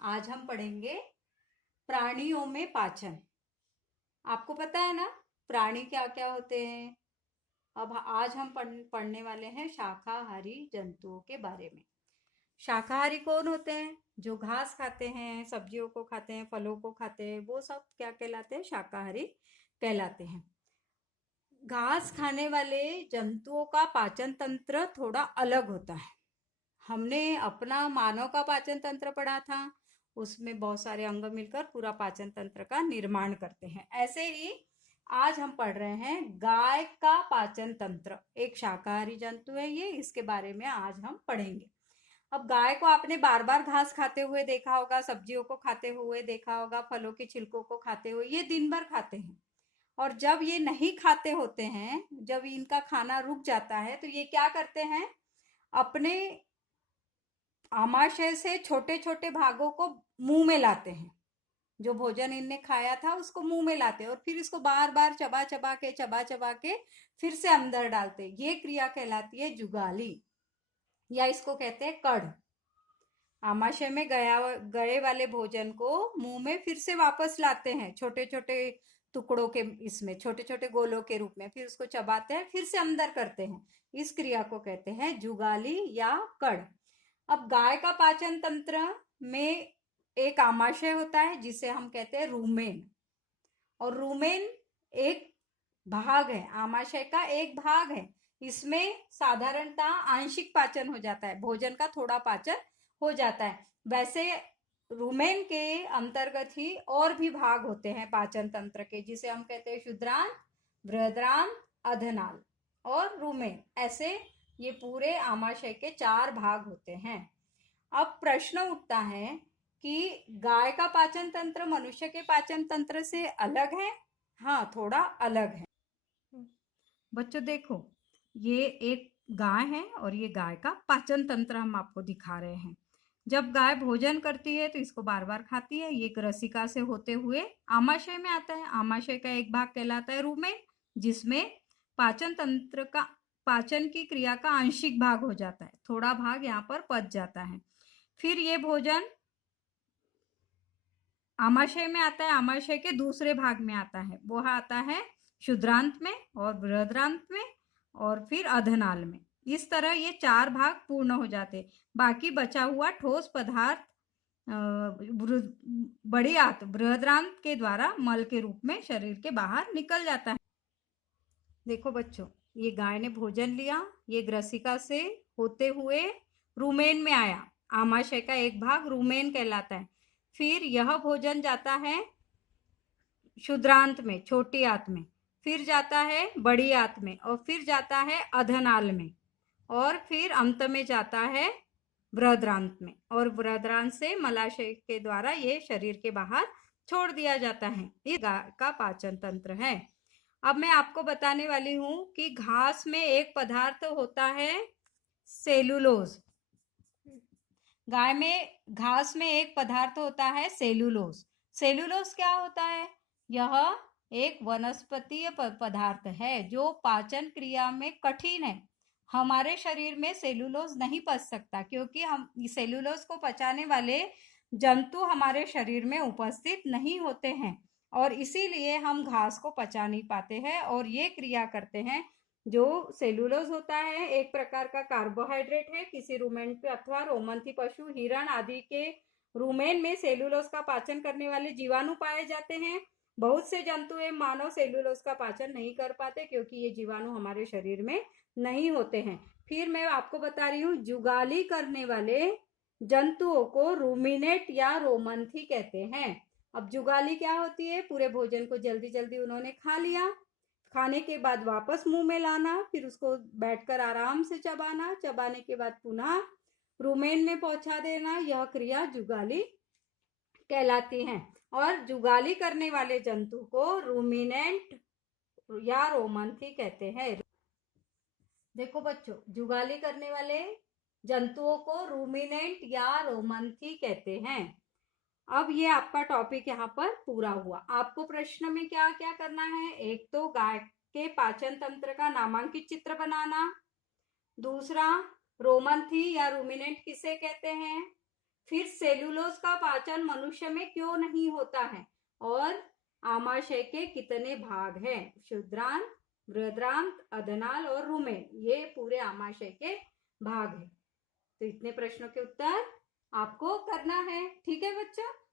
आज हम पढ़ेंगे प्राणियों में पाचन। आपको पता है ना प्राणी क्या क्या होते हैं। अब आज हम पढ़ने वाले हैं शाकाहारी जंतुओं के बारे में। शाकाहारी कौन होते हैं? जो घास खाते हैं, सब्जियों को खाते हैं, फलों को खाते हैं, वो सब क्या कहलाते हैं? शाकाहारी कहलाते हैं। घास खाने वाले जंतुओं का पाचन तंत्र थोड़ा अलग होता है। हमने अपना मानव का पाचन तंत्र पढ़ा था, उसमें बहुत सारे अंग मिलकर पूरा पाचन तंत्र का निर्माण करते हैं। ऐसे ही आज हम पढ़ रहे हैं गाय का पाचन तंत्र। एक शाकाहारी जंतु है ये, इसके बारे में आज हम पढ़ेंगे। अब गाय को आपने बार बार घास खाते हुए देखा होगा, सब्जियों को खाते हुए देखा होगा, फलों के छिलकों को खाते हुए। ये दिन भर खाते हैं और जब ये नहीं खाते होते हैं, जब इनका खाना रुक जाता है, तो ये क्या करते हैं? अपने आमाशय से छोटे छोटे भागों को मुंह में लाते हैं। जो भोजन इनने खाया था उसको मुंह में लाते हैं और फिर इसको बार बार चबा चबा के फिर से अंदर डालते हैं। ये क्रिया कहलाती है जुगाली, या इसको कहते हैं कढ़। आमाशय में गए वाले भोजन को मुंह में फिर से वापस लाते हैं, छोटे छोटे टुकड़ों के, इसमें छोटे छोटे गोलों के रूप में, फिर उसको चबाते हैं, फिर से अंदर करते हैं। इस क्रिया को कहते हैं जुगाली या कढ़। अब गाय का पाचन तंत्र में एक आमाशय होता है जिसे हम कहते हैं रूमेन, और रूमेन एक भाग है, आमाशय का एक भाग है। इसमें साधारणतः आंशिक पाचन हो जाता है, भोजन का थोड़ा पाचन हो जाता है। वैसे रूमेन के अंतर्गत ही और भी भाग होते हैं पाचन तंत्र के, जिसे हम कहते हैं क्षुद्रांत, बृहद्रांत, अधनाल और रूमेन। ऐसे ये पूरे आमाशय के 4 भाग होते हैं। अब प्रश्न उठता है कि गाय का पाचन तंत्र मनुष्य के पाचन तंत्र से अलग है? हाँ, थोड़ा अलग है। बच्चों देखो, ये एक गाय है और ये गाय का पाचन तंत्र हम आपको दिखा रहे हैं। जब गाय भोजन करती है तो इसको बार बार खाती है। ये रसिका से होते हुए आमाशय में आता है। आमाशय का एक भाग कहलाता है रूमेन, जिसमें पाचन तंत्र का पाचन की क्रिया का आंशिक भाग हो जाता है, थोड़ा भाग यहाँ पर पच जाता है। फिर ये भोजन आमाशय में आता है, आमाशय के दूसरे भाग में आता है, वो आता है क्षुद्रांत में और बृहद्रांत में और फिर अधनाल में। इस तरह ये 4 भाग पूर्ण हो जाते। बाकी बचा हुआ ठोस पदार्थ बड़ी आंत बृहद्रांत के द्वारा मल के रूप में शरीर के बाहर निकल जाता है। देखो बच्चों, ये गाय ने भोजन लिया, ये ग्रसिका से होते हुए रूमेन में आया। आमाशय का एक भाग रूमेन कहलाता है। फिर यह भोजन जाता है क्षुद्रांत में, छोटी आंत में, फिर जाता है बड़ी आंत में, और फिर जाता है अधनाल में, और फिर अंत में जाता है बृहद्रांत में, और बृहद्रांत से मलाशय के द्वारा ये शरीर के बाहर छोड़ दिया जाता है। इस गाय का पाचन तंत्र है। अब मैं आपको बताने वाली हूं कि घास में एक पदार्थ होता है सेलुलोज। गाय में घास में एक पदार्थ होता है सेलुलोज। सेलुलोज क्या होता है? यह एक वनस्पतीय पदार्थ है जो पाचन क्रिया में कठिन है। हमारे शरीर में सेलुलोज नहीं पच सकता, क्योंकि हम सेलुलोज को पचाने वाले जंतु हमारे शरीर में उपस्थित नहीं होते हैं, और इसीलिए हम घास को पचा नहीं पाते हैं और ये क्रिया करते हैं। जो सेलुलोज होता है एक प्रकार का कार्बोहाइड्रेट है। किसी रुमेंट अथवा रोमंथी पशु, हिरण आदि के रुमेन में सेलुलोज का पाचन करने वाले जीवाणु पाए जाते हैं। बहुत से जंतु एवं मानव सेलुलोज का पाचन नहीं कर पाते, क्योंकि ये जीवाणु हमारे शरीर में नहीं होते हैं। फिर मैं आपको बता रही हूँ, जुगाली करने वाले जंतुओं को रूमिनेट या रोमंथी कहते हैं। अब जुगाली क्या होती है? पूरे भोजन को जल्दी जल्दी उन्होंने खा लिया, खाने के बाद वापस मुंह में लाना, फिर उसको बैठकर आराम से चबाना, चबाने के बाद पुनः रुमेन में पहुंचा देना, यह क्रिया जुगाली कहलाती है। और जुगाली करने वाले जंतु को रूमिनेंट या रोमंथी कहते हैं। देखो बच्चों, जुगाली करने वाले जंतुओं को रूमिनेंट या रोमंथी कहते हैं। अब ये आपका टॉपिक यहाँ पर पूरा हुआ। आपको प्रश्न में क्या क्या करना है? एक तो गाय के पाचन तंत्र का नामांकित चित्र बनाना, दूसरा रोमंथी या रूमिनेंट किसे कहते हैं, फिर सेल्यूलोज का पाचन मनुष्य में क्यों नहीं होता है? और आमाशय के कितने भाग हैं? क्षुद्रांत, बृहद्रांत, अधनाल और रुमेन, ये पूरे आमाशय के भाग हैं। तो इतने प्रश्नों के उत्तर आपको करना है। ठीक है बच्चों।